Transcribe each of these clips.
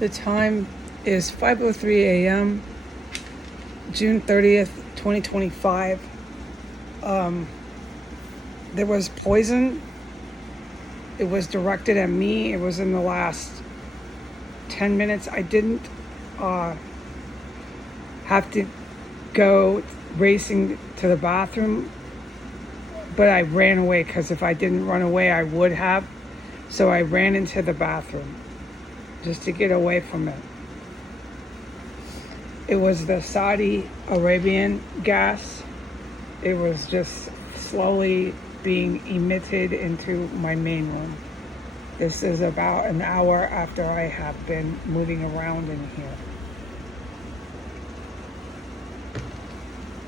The time is 5:03 a.m., June 30th, 2025. There was poison. It was directed at me. It was in the last 10 minutes. I didn't have to go racing to the bathroom, but I ran away because if I didn't run away, I would have. So I ran into the bathroom just to get away from it. It was the Saudi Arabian gas. It was just slowly being emitted into my main room. This is about an hour after I have been moving around in here.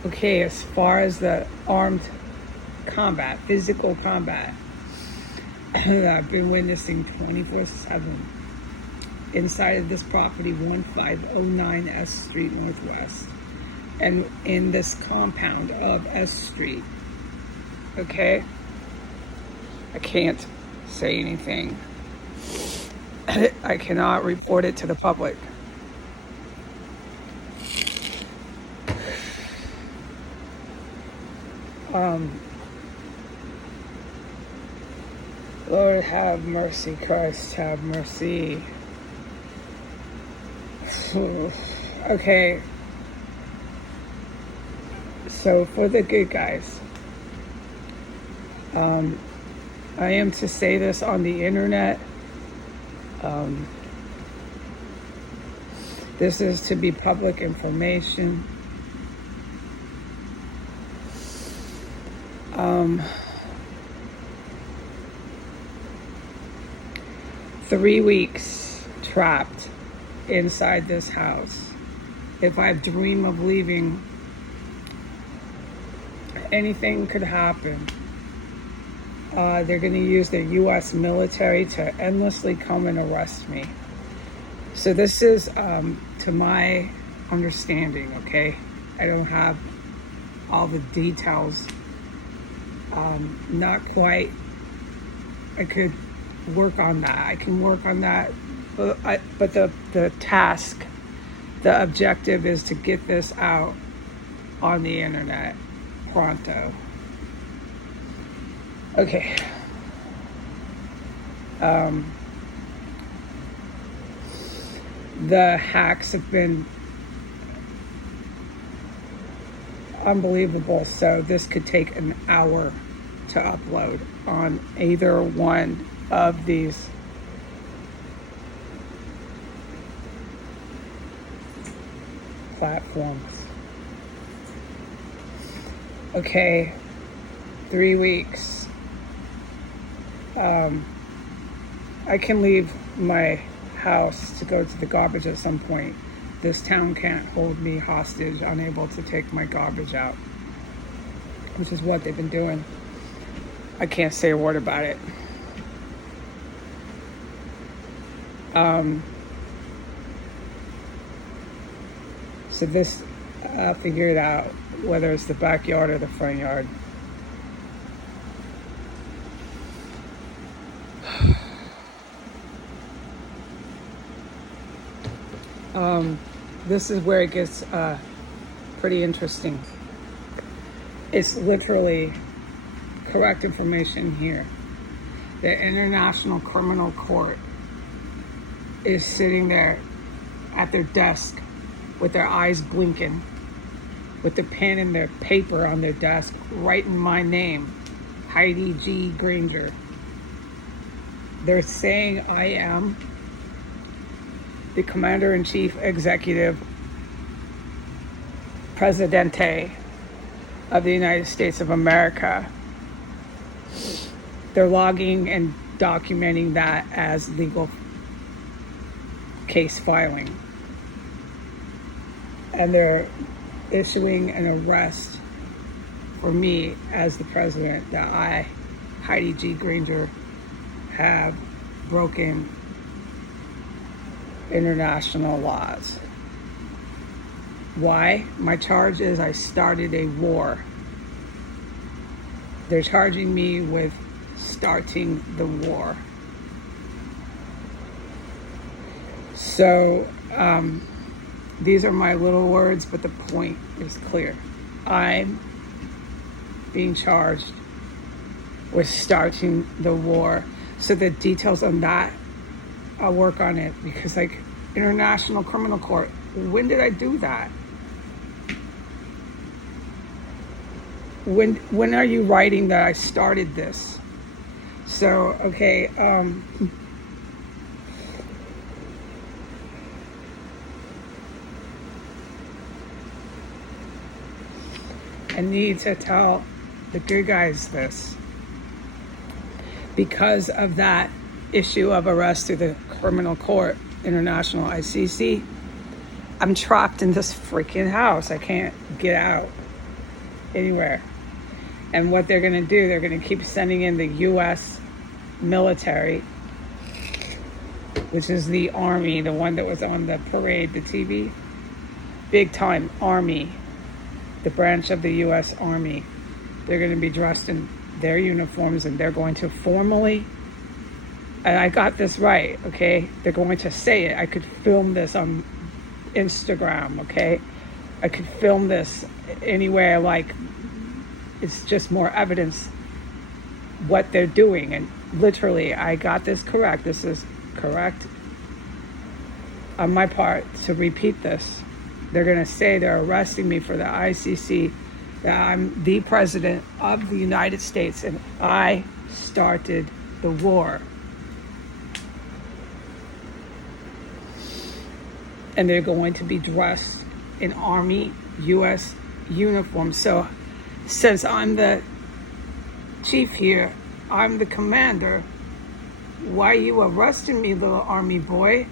Okay, as far as the armed combat, physical combat that I've been witnessing 24/7 inside of this property, 1509 S Street Northwest, and in this compound of S Street. Okay? I can't say anything. I cannot report it to the public. Lord have mercy, Christ have mercy. Okay. So for the good guys, I am to say this on the internet. This is to be public information. 3 weeks trapped inside this house. If I dream of leaving, anything could happen. They're going to use the U.S. military to endlessly come and arrest me. So this is, to my understanding, okay? I don't have all the details. Not quite. I could work on that. I can work on that. But the task, the objective is to get this out on the internet pronto. Okay. The hacks have been unbelievable, so this could take an hour to upload on either one of these platforms. Okay, 3 weeks. I can leave my house to go to the garbage at some point. This town can't hold me hostage, unable to take my garbage out, which is what they've been doing. I can't say a word about it. So this, figure it out, whether it's the backyard or the front yard. This is where it gets pretty interesting. It's literally correct information here. The International Criminal Court is sitting there at their desk with their eyes blinking, with the pen and their paper on their desk, writing my name, Heidi G. Granger. They're saying I am the Commander-in-Chief Executive Presidente of the United States of America. They're logging and documenting that as legal case filing. And they're issuing an arrest for me as the president that I, Heidi G. Granger, have broken international laws. Why? My charge is I started a war. They're charging me with starting the war. So these are my little words, but the point is clear. I'm being charged with starting the war. So the details on that, I'll work on it, because like International Criminal Court, when did I do that? When are you writing that I started this? So, okay, I need to tell the good guys this. Because of that issue of arrest through the criminal court, international ICC, I'm trapped in this freaking house. I can't get out anywhere. And what they're going to do, they're going to keep sending in the U.S. military, which is the Army, the one that was on the parade, the TV. Big time Army, the branch of the U.S. Army. They're going to be dressed in their uniforms, and they're going to formally, and I got this right, okay? They're going to say it. I could film this on Instagram, okay? I could film this anywhere, like, it's just more evidence what they're doing. And literally, I got this correct. This is correct on my part to repeat this. They're going to say they're arresting me for the ICC, that I'm the president of the United States and I started the war. And they're going to be dressed in Army U.S. uniform. So since I'm the chief here, I'm the commander, why are you arresting me, little Army boy?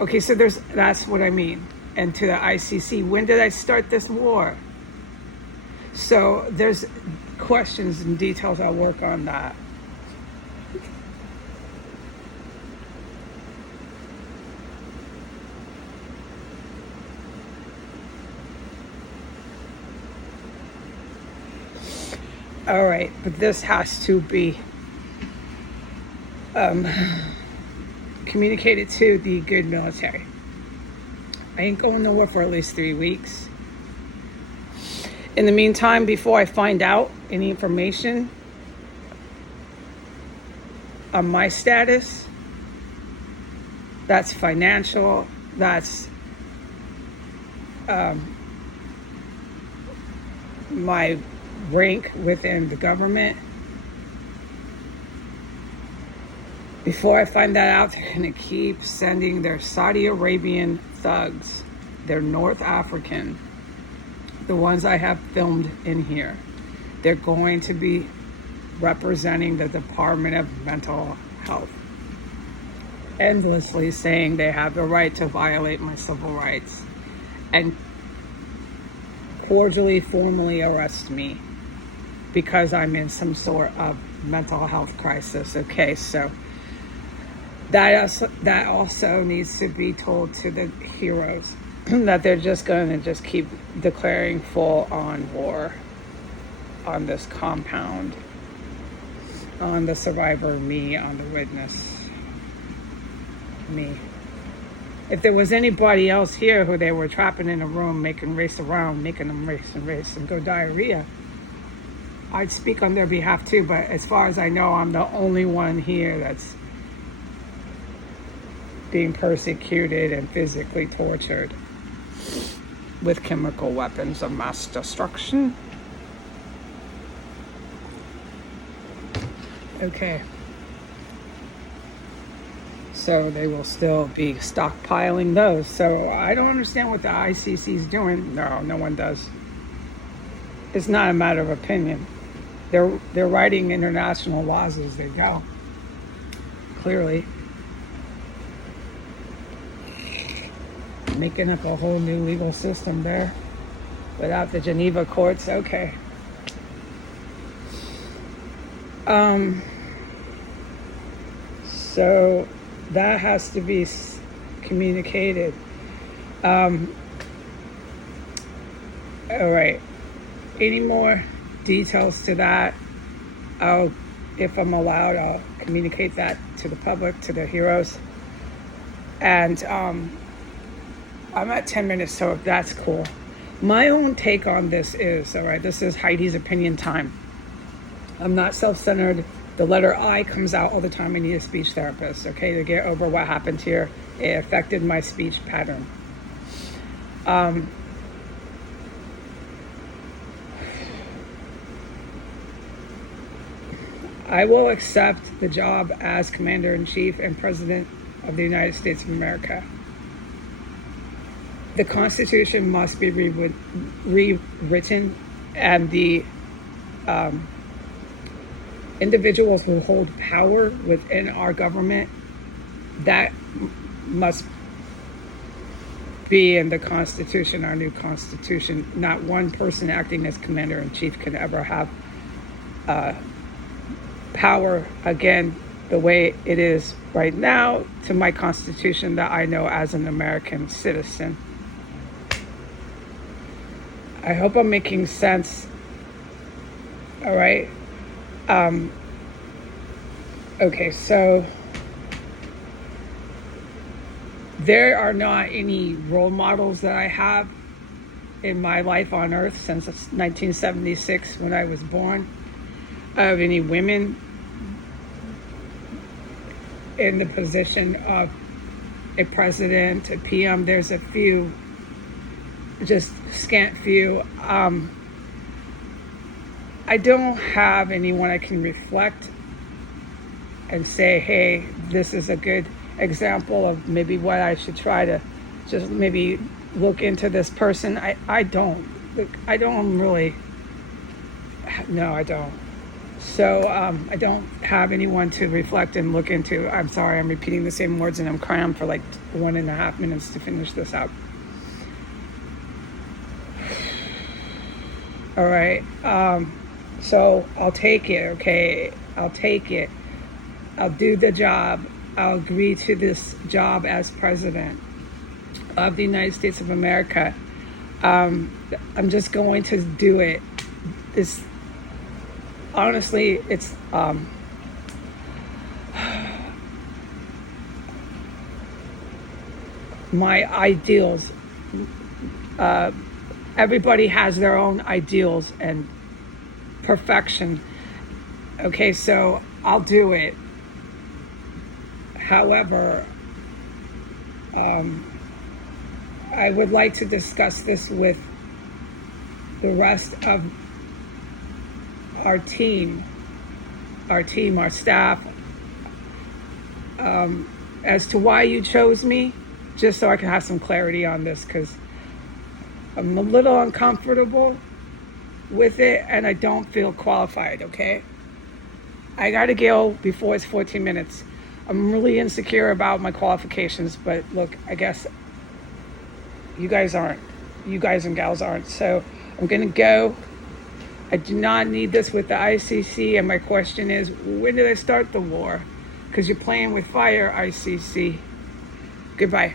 Okay, so that's what I mean. And to the ICC, when did I start this war? So there's questions and details. I'll work on that. All right, but this has to be communicated to the good military. I ain't going nowhere for at least 3 weeks. In the meantime, before I find out any information on my status, that's financial, that's my rank within the government. Before I find that out, they're going to keep sending their Saudi Arabian thugs, their North African, the ones I have filmed in here. They're going to be representing the Department of Mental Health, endlessly saying they have the right to violate my civil rights and cordially, formally arrest me because I'm in some sort of mental health crisis. Okay, so that also needs to be told to the heroes that they're just going to just keep declaring full-on war on this compound, on the survivor, me, on the witness, me. If there was anybody else here who they were trapping in a room, making race around, making them race and go diarrhea, I'd speak on their behalf too. But as far as I know, I'm the only one here that's being persecuted and physically tortured with chemical weapons of mass destruction. Okay. So they will still be stockpiling those. So I don't understand what the ICC is doing. No one does. It's not a matter of opinion. They're writing international laws as they go. Clearly. Making up a whole new legal system there without the Geneva courts. Okay. So that has to be communicated. All right. Any more details to that? If I'm allowed, I'll communicate that to the public, to the heroes. And I'm at 10 minutes, so that's cool. My own take on this is, all right, this is Heidi's opinion time. I'm not self-centered. The letter I comes out all the time. I need a speech therapist, okay, to get over what happened here. It affected my speech pattern. I will accept the job as Commander-in-Chief and President of the United States of America. The Constitution must be rewritten, and the individuals who hold power within our government, that must be in the Constitution, our new Constitution. Not one person acting as Commander-in-Chief can ever have power, again, the way it is right now, to my Constitution that I know as an American citizen. I hope I'm making sense. All right. Okay, so there are not any role models that I have in my life on earth since 1976 when I was born, of any women in the position of a president, a PM. There's a few, just scant few. I don't have anyone I can reflect and say, hey, this is a good example of maybe what I should try to just maybe look into this person. I don't really, no, I don't. So I don't have anyone to reflect and look into. I'm sorry, I'm repeating the same words and I'm crammed for like 1.5 minutes to finish this up. All right. So I'll take it, okay? I'll take it. I'll do the job. I'll agree to this job as president of the United States of America. I'm just going to do it. This, honestly, it's my ideals. Everybody has their own ideals and perfection. Okay, so I'll do it. However, I would like to discuss this with the rest of our team, our staff, as to why you chose me, just so I can have some clarity on this, because I'm a little uncomfortable with it and I don't feel qualified, okay? I gotta go before it's 14 minutes. I'm really insecure about my qualifications, but look, I guess you guys aren't. You guys and gals aren't. So I'm gonna go. I do not need this with the ICC, and my question is, when did I start the war? Because you're playing with fire, ICC. Goodbye.